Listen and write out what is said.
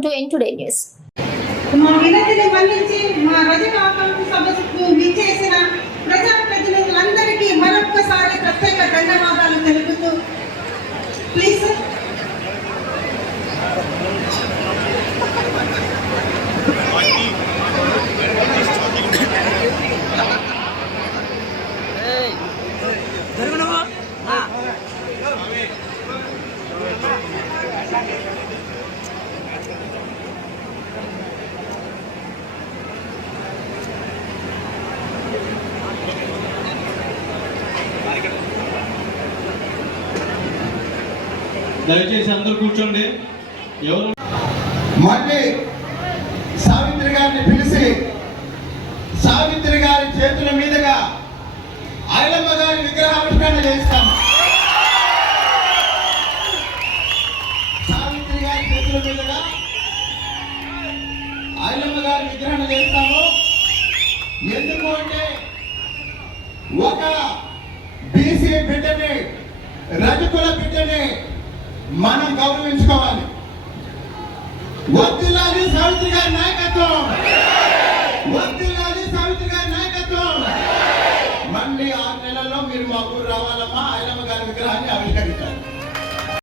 Welcome to N today news. మా వినతిని మన్నించి మా రజక ఆకాంక్ష సభకు విచ్చేసిన ప్రజాప్రతినిధులందరికీ మరొక్కసారి ప్రత్యేక ధన్యవాదాలు తెలుపుతూ ప్లీజ్ దయచేసి అందరూ కూర్చోండి. ఎవరు మళ్ళీ సావిత్రి గారిని పిలిచి సావిత్రి గారి చేతుల మీదుగా ఐలమ్మ గారి విగ్రహావిష్కరణ చేస్తాము. సావిత్రి గారి చేతుల మీదుగా ఐలమ్మ గారి విగ్రహణ చేస్తాము. ఎందుకు అంటే ఒక బీసీ బిడ్డని, రజకుల బిడ్డని మనం గౌరవించుకోవాలి. వర్ధిల్లాలి సావిత్రి గారి నాయకత్వం.